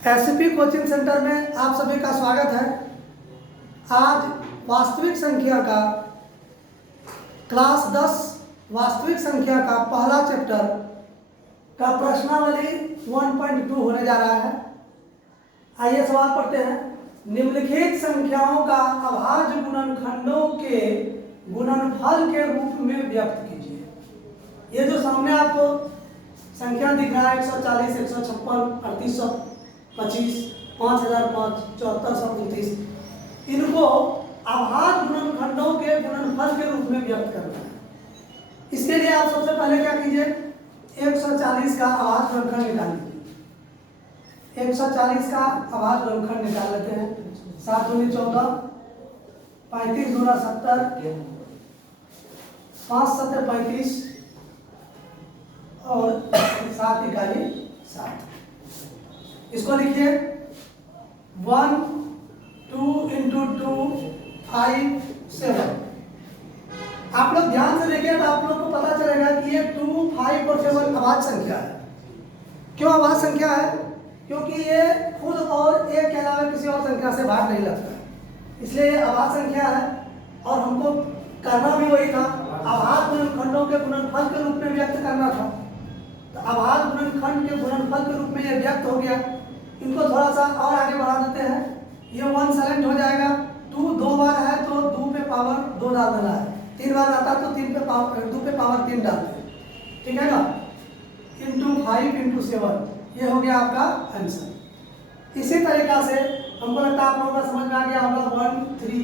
SP coaching centre में आप सभी का स्वागत है। आज वास्तविक संख्या का क्लास 10 वास्तविक संख्या का पहला चैप्टर का प्रश्नावली 1.2 होने जा रहा है। आइए सवाल पढ़ते हैं। निम्नलिखित संख्याओं का अभाज्य गुणनखंडों के गुणनफल के रूप में व्यक्त कीजिए। ये जो सामने आपको संख्या दिख रहा है 140, 156, 3825, 5005, 7429, इनको अभाज्य गुणनखंडों के गुणनफल के रूप में व्यक्त करना है। इसके लिए आप सबसे पहले क्या कीजिए, 140 का अभाज्य गुणनखंड निकाल लीजिए। 140 का अभाज्य गुणनखंड निकाल लेते हैं। 7 दूनी 14, 35 दूना 70, 5 सत्ते 35 और 7 इकाई 7। इसको लिखिए 1 2 इंटू 2 5 7। आप लोग ध्यान से देखिए तो आप लोग को पता चलेगा कि ये 2 5 और 7 अभाज्य संख्या है। क्यों अभाज्य संख्या है? क्योंकि ये खुद और एक के अलावा किसी और संख्या से भाग नहीं लगता है, इसलिए ये अभाज्य संख्या है। और हमको करना भी वही था, अभाज्य गुणनखंडों के गुणनफल के रूप में व्यक्त करना था। तो अभाज्य गुणनखंड के गुणनफल के रूप में ये व्यक्त हो गया। इनको थोड़ा सा और आगे बढ़ा देते हैं। ये 1 सेलेक्ट हो जाएगा। 2 दो बार है तो 2 पे पावर 2 डाल देना है। 3 बार आता तो 2 पे पावर 3 डालते हैं, ठीक है ना। इंटू 5 इंटू 7, ये हो गया आपका आंसर। इसी तरीका से हमको लगता है आप लोगों का समझ में आ गया होगा। 1 3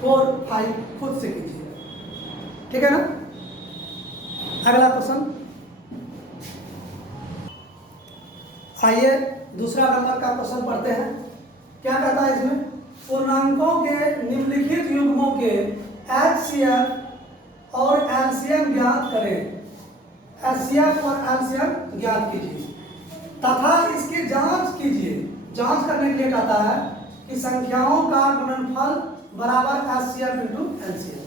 4 5 खुद से कीजिए, ठीक है ना। अगला क्वेश्चन, आइए दूसरा नंबर का क्वेश्चन पढ़ते हैं। क्या कहता है इसमें? पूर्णांकों के निम्नलिखित युग्मों के एचसीएफ और एलसीएम ज्ञात करें। एचसीएफ और एलसीएम ज्ञात कीजिए तथा इसकी जांच कीजिए। जांच करने के लिए कहता है कि संख्याओं का गुणनफल बराबर एचसीएफ इंटू एलसीएम।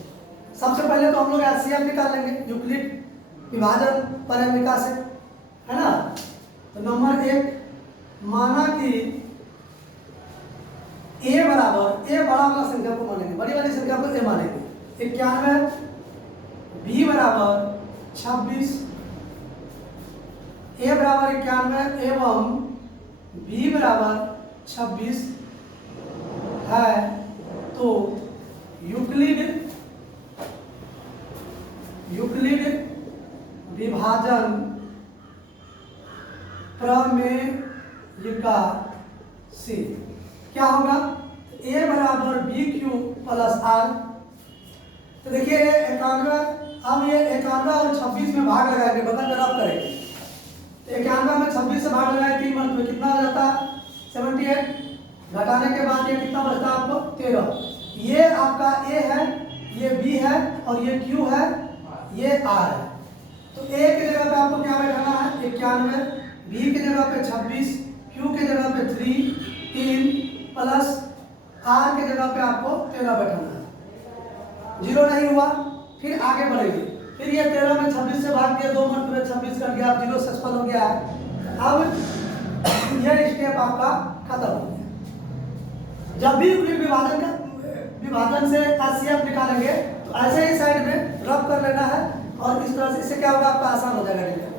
सबसे पहले तो हम लोग एचसीएफ निकाल लेंगे यूक्लिड विभाजन परिमिका से, है ना। तो नंबर 1, माना कि ए बराबर, ए बड़ा वाला संख्या को मानेंगे, बड़ी वाली संख्या को ए मानेंगे। 91, बी बराबर 26, ए बराबर 91 एवं बी बराबर 26 है तो यूक्लिड विभाजन प्रमेयिका से क्या होगा? ए बराबर बी क्यू प्लस आर। तो देखिए 91, अब ये 91 और 26 में भाग लगाएंगे, बगल में रब करेंगे। तो 91 में 26 से भाग लगाए 3 मंथ में कितना हो जाता है? 78। घटाने के बाद ये कितना बचता है आपको? 13। ये आपका ए है, ये बी है और ये क्यू है, ये आर है। तो ए की जगह पे आपको क्या बैठाना है? 91, बी की जगह पे 26, क्यू की जगह पे 3 प्लस आर की जगह पे आपको 13 बैठाना है। 0 नहीं हुआ, फिर आगे बढ़ेंगे। फिर ये 13 में 26 से भाग दिया, 2 मंथ में 26 कर दिया, 0 सक्सेसफुल हो गया है। अब यह स्टेप आपका खत्म हो गया। जब भी विभाजन से एचसीएफ निकालेंगे तो ऐसे ही साइड में रब कर लेना है और इस तरह से, इससे क्या होगा आपका आसान हो जाएगा निकालना।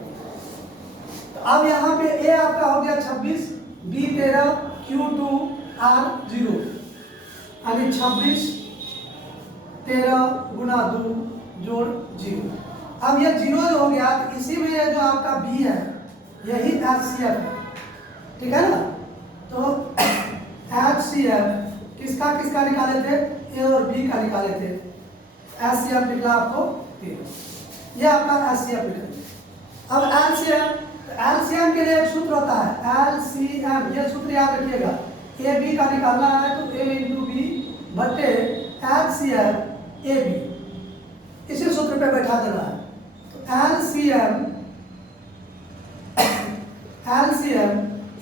तो अब यहाँ पे ए आपका हो गया 26, बी 13, क्यू 2, आर 0, यानी 26 13 गुना 2 जोड़ 0। अब ये 0 जो हो गया तो इसी में ये जो आपका बी है यही एचसीएफ है, ठीक है ना। तो एचसीएफ किसका निकाले थे? ए और बी का निकाले थे। एचसीएफ निकला आपको 13। ये आपका एचसीएफ निकला। अब एलसीएम के लिए एक सूत्र होता है एलसीएम, ये सूत्र याद रखिएगा। ए बी का निकालना है तो ए इंटू बी बटे एलसीएम ए बी, इसी सूत्र पे बैठा देना है। तो एलसीएम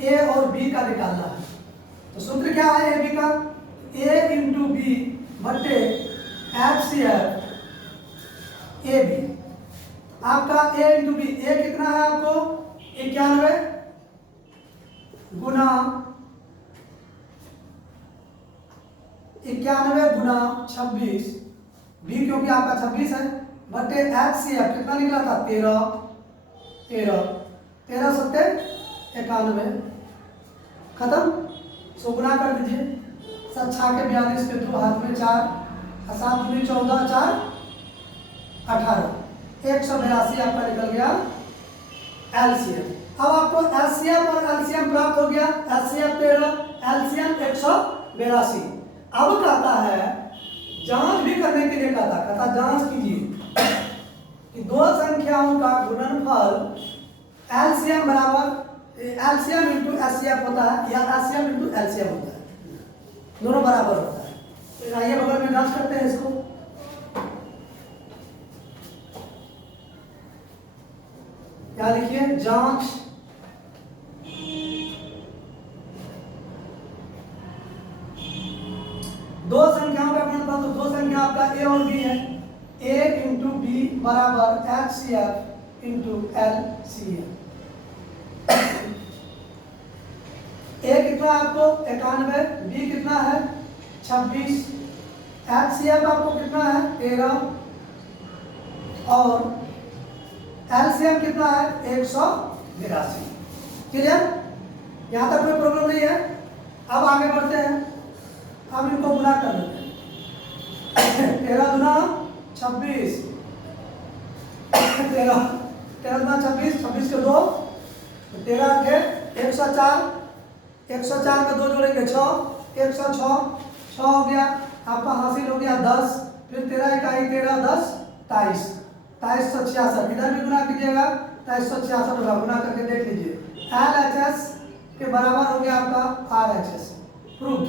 ए और बी का निकालना है। तो सूत्र क्या है ए बी का? ए इंटू बी बटे एलसीएम ए बी। आपका ए इंटू बी, ए कितना है आपको? 91 गुना 91 गुना 26 बी क्योंकि आपका 26 है बटे HCF कितना निकला था 13 सत्ते 91 खत्म। सो गुना कर दीजिए 7 6 के 42 के 2 हाथ में 4 और 7 दूनी 14 4 18 182 आपका निकल गया LCM। अब आपको LCM और LCM प्राप्त हो गया। LCM 13 LCM 182। अब कहता है जांच भी करने के लिए कहता जांच कीजिए कि दो संख्याओं का गुणनफल LCM बराबर LCM इंटू HCF होता है या LCM इंटू LCM होता है, दोनों बराबर होता है। तो आइए बगल में जांच करते हैं इसको। क्या लिखिए जांच दो संख्याओं का गुणनफल, तो दो संख्या आपका ए और बी है। ए इंटू बी बराबर HCF इंटू LCM। ए कितना आपको 91, बी कितना है 26, HCF आपको कितना है 13 और LCM कितना है 182। क्लियर? यहाँ तक कोई प्रॉब्लम नहीं है। अब आगे बढ़ते हैं, अब इनको गुना कर लेते हैं। 13 गुना 26 13 गुना 26 26 के 2 13 के 104 104 के 2 जोड़ेंगे 6 106 6 हो गया आपका, हासिल हो गया 10, फिर 13 इकाई 13 10 23 2366। इधर भी गुना कीजिएगा 2366 होगा, गुना करके देख लीजिए। LHS के बराबर हो गया आपका RHS। प्रूफ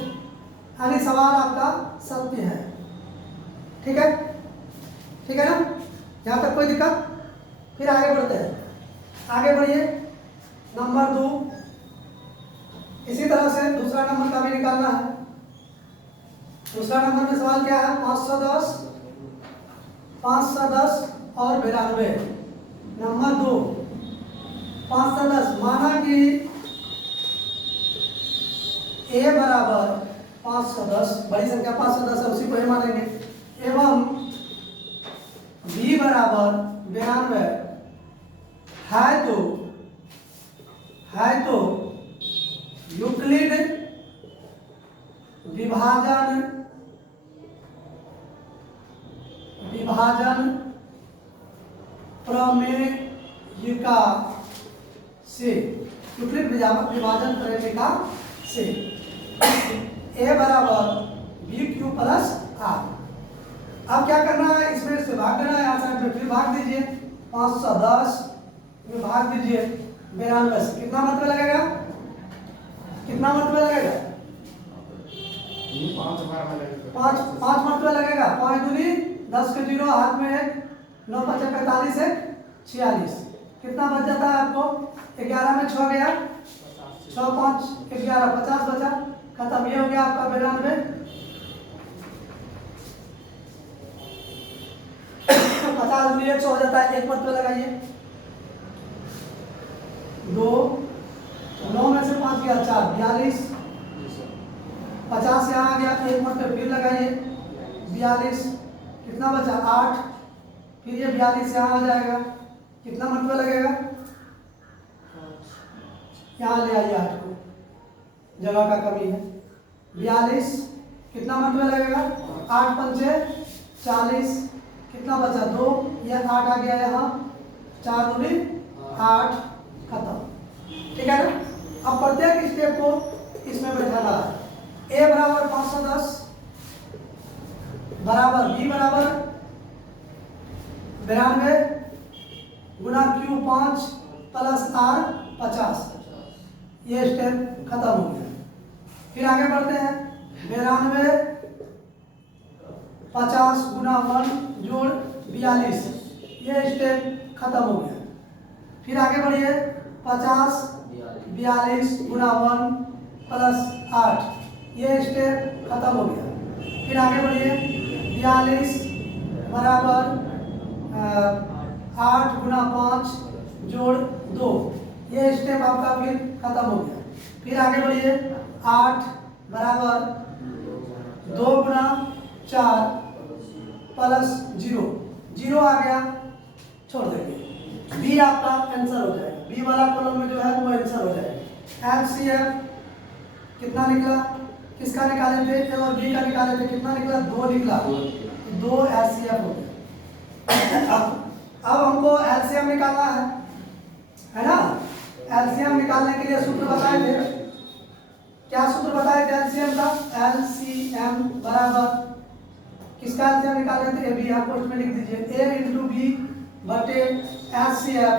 यानी सवाल आपका सत्य है। ठीक है ना? यहाँ तक कोई दिक्कत? फिर आगे बढ़ते हैं। आगे बढ़िए नंबर 2। इसी तरह से दूसरा नंबर का भी निकालना है। दूसरा नंबर में सवाल क्या है 510 और 92। नंबर 2 510 माना कि ए बराबर 510 बड़ी संख्या 510 है, उसी को ही मानेंगे, एवं बी बराबर 92 है तो यूक्लिड विभाजन प्रमेयिका से यूक्लिड विभाजन प्रमेयिका से ए बराबर बी क्यू प्लस आर। अब क्या करना है, इसमें से भाग देना है, यहाँ साइड में फिर भाग दीजिए 510 में भाग दीजिए 92 से। कितना मतलब लगेगा 5 मतलब लगेगा। 5 दूनी 10 के 0 हाथ में 1 9 5 45 है 46। कितना बच जाता है आपको 11 में 6 गया 6 5 11 50 बचा, खत्म। ये हो गया आपका 92। 50 दूनी 100 हो जाता है, एक मतलब लगाइए 2 9 में से 5 गया 4 42। 50 यहाँ आ गया, एक मतलब फिर लगाइए 42। कितना बचा 8, फिर ये 42 यहाँ आ जाएगा, कितना मतलब लगेगा यहाँ ले आइए 8 को, जगह का कमी है 42। कितना मतलब लगेगा 8 पंचे 40, कितना बचा 2, ये 8 आ गया यहाँ 4 दूनी 8, खत्म। ठीक है ना? अब प्रत्येक स्टेप को इसमें बैठाना है। ए बराबर 510 बराबर बी बराबर 92 गुना क्यू 5 प्लस आर 50। ये स्टेप खत्म हो गया। फिर आगे बढ़ते हैं 92 50 गुना 1 जोड़ 42। ये स्टेप खत्म हो गया। फिर आगे बढ़िए 50 42 गुना 1 प्लस 8। ये स्टेप खत्म हो गया। फिर आगे बढ़िए 42 बराबर 8 गुना 5 जोड़ 2। ये स्टेप आपका फिर खत्म हो गया। फिर आगे बढ़िए 8 बराबर 2 गुना 4 प्लस 0, 0 आ गया, छोड़ देंगे। बी आपका आंसर हो जाएगा, बी वाला कॉलम में जो है वो आंसर हो जाएगा। एलसीएम कितना निकला, किसका निकाले थे, ए और बी का निकाले थे, कितना निकला, 2 निकला, 2 एलसीएम हो गया। अब हमको एलसीएम निकालना है ना। एलसीएम निकालने के लिए सूत्र बताए थे, क्या सूत्र बताए थे एलसीएम का, एलसीएम बराबर किसका एलसीएम निकालने थे, ए बी, आप पोस्ट में लिख दीजिए, ए इंटू बी बटे एलसीएम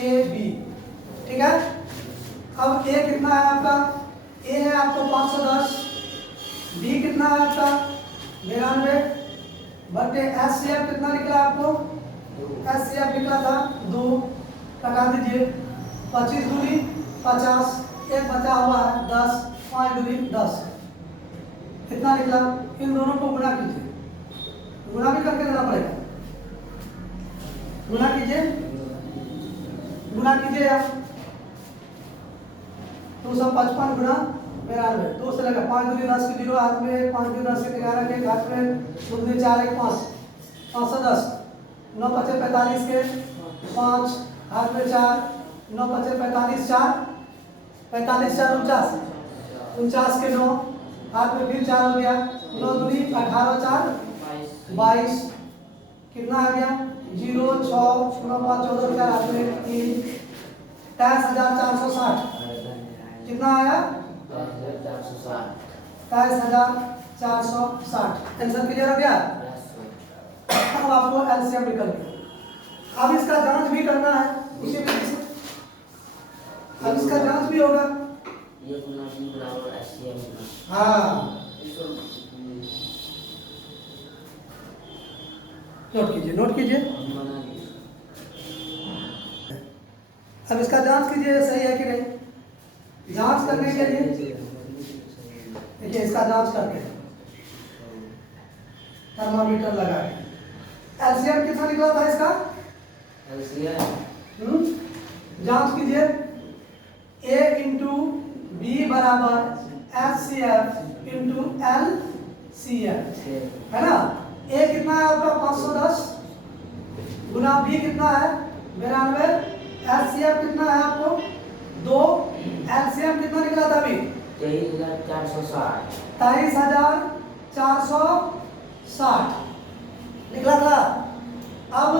ए बी, ठीक है। अब ए कितना है आपका, ए है आपको 510, बी कितना है आपका 99 बटे एचसीएफ कितना निकला आपको, एचसीएफ निकला था 2, कटा दीजिए, 25 दूनी 50, एक बचा हुआ है 10, 5 दूनी 10, कितना निकला। इन दोनों को गुणा कीजिए, गुणा भी करके देना पड़ेगा, गुणा कीजिए, गुणा कीजिए आप, 255 गुणा 92, 2 से लगा, 5 दूनी 10 की 0 हाथ में, 5 दूनी 10 के 11 के हाथ में, 2 दूनी 4 1 5, 510, 9 5 45 के 5 हाथ में 4, 9 5 45 4, 45 4 49, 49 के 9 हाथ में फिर 4 हो गया, 9 दूनी 18 4 22, कितना आ गया 0 6 9 5 14 4 हाथ में 3, 23,460, कितना आया 23,460, आंसर क्लियर हो गया। अब आपको एलसीएम निकल गया, अब इसका जांच भी करना है उसी तरीके से, अब इसका जांच भी होगा, हाँ नोट कीजिए, नोट कीजिए, अब इसका जांच कीजिए सही है कि नहीं। जांच करने के लिए देखिए, इसका जांच करके थर्मामीटर लगा के एलसीएम कितना निकला था इसका, जांच कीजिए, ए इंटू बी बराबर एचसीएफ इंटू एलसीएफ, है ना। ए कितना है आपका 510 गुना बी कितना है 92, एचसीएफ कितना है आपको 2, एलसीएम कितना निकला था अभी 23,460 निकला था। अब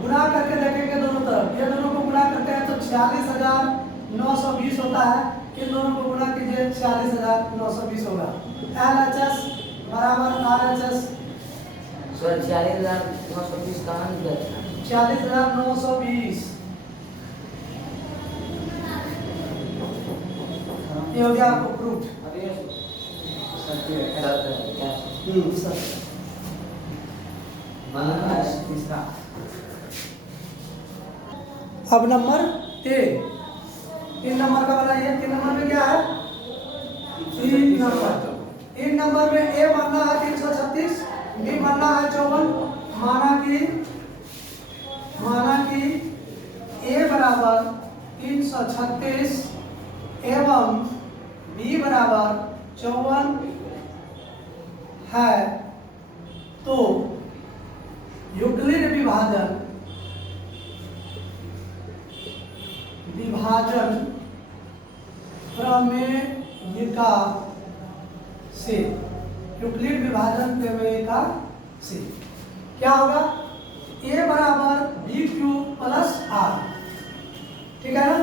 गुणा करके देखेंगे दोनों तरफ, ये दोनों को गुणा करते हैं तो 46,920 होता है, इन दोनों को गुणा कीजिए 46,920 होगा। एलएचएस बराबर आरएचएस, 46,920 कहाँ निकला, 46,920, ये हो गया आपको प्रूफ। अब नंबर 3 नंबर का बनाइए, 3 नंबर में क्या है 3 नंबर, 3 नंबर में ए मानना है 336, बी मानना है 54, माना कि ए बराबर 336 एवं बी बराबर 54 है, तो यूक्लिड विभाजन प्रमेयिका से, यूक्लिड विभाजन प्रमेयिका से क्या होगा, ए बराबर बी क्यू प्लस आर, ठीक है ना,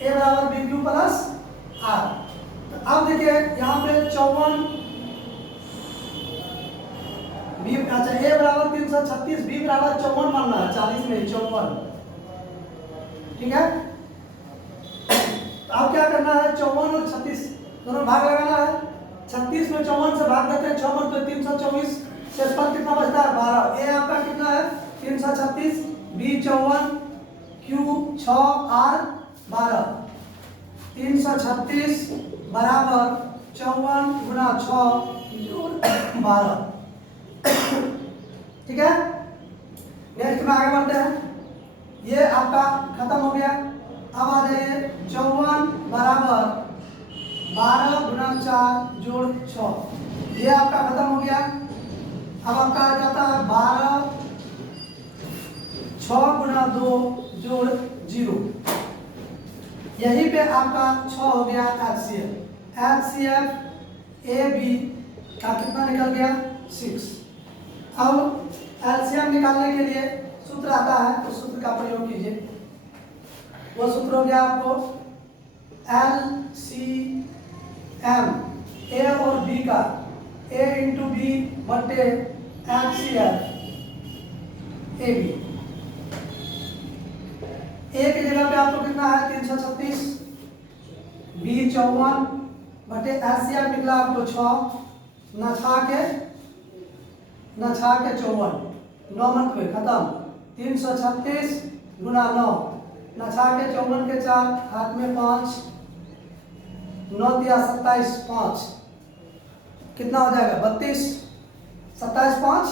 ए बराबर बी क्यू प्लस आर। तो अब देखिए यहाँ पे 54 बी, अच्छा ए बराबर 336, बी बराबर 54 मानना है, 40 में 54, ठीक है। तो अब क्या करना है, 54 और 36 दोनों भाग लगाना है, 36 में 54 से भाग देते हैं, 54 तो 324 से पर कितना बचता है 12, ए आपका कितना है 336, बी 54, क्यू 6, आर 12, 336 बराबर 54 गुना 6 12, ठीक है। नेक्स्ट में आगे बढ़ते हैं, ये आपका खत्म हो गया। अब आ जाइए 54 बराबर 12 गुना 4 जोड़ 6, ये आपका खत्म हो गया। अब आपका आ जाता है 12 6 गुना 2 जोड़ 0। यहीं पे आपका 6 हो गया HCF। HCF AB का कितना निकल गया 6। अब LCM निकालने के लिए सूत्र आता है, तो सूत्र का प्रयोग कीजिए। वो सूत्र हो गया आपको LCM A और B का A इंटू बी बटे HCF AB। A की जगह पे आपको कितना है 336, B 54 बटे HCF निकला आपको 6, न छा के 54, 9 मत में खत्म। 336 गुना 9, न छा के 54 के 4, हाथ में 5, 9 दिया 27, 5 कितना हो जाएगा 32, 27 5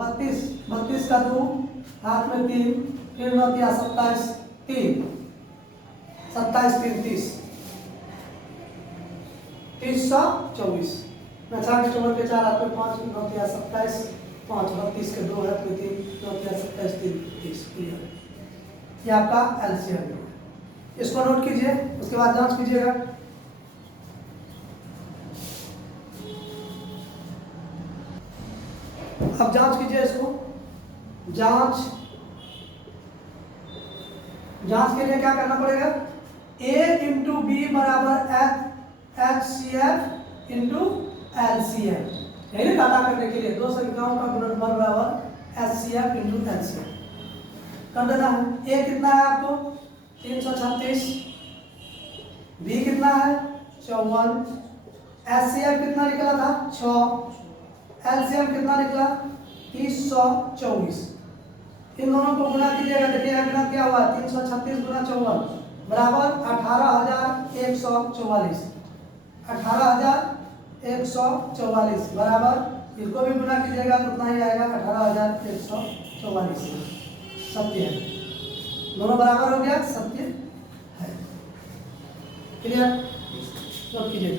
32, 32 का 2, हाथ में 3, फिर 9 दिया 27, 3, 27 3 30, 324, न छा के 54 के 4, हाथ में 5, 9 दिया 27 5, 32 के 2, हाथ में 3, 9 दिया 27 3 30। ये आपका LCM है, इसको नोट कीजिए, उसके बाद जांच कीजिएगा। अब जांच कीजिए इसको। जांच के लिए क्या करना पड़ेगा, A इंटू बी बराबर HCF इंटू LCM, यही पता करने के लिए दो संख्याओं का गुणनफल बराबर HCF इंटू LCM कर देना है। A कितना है आपको 336, B कितना है 54, HCF कितना निकला था 6, LCM कितना निकला 324। इन दोनों को गुणा कीजिएगा, देखिएगा गुणा क्या हुआ 336 गुना 54 बराबर 18,144। 18,144 बराबर, इसको भी गुणा कीजिएगा तो उतना ही आएगा 18,144। सत्य है, दोनों बराबर हो गया, सत्य है। क्लियर, नोट कीजिए।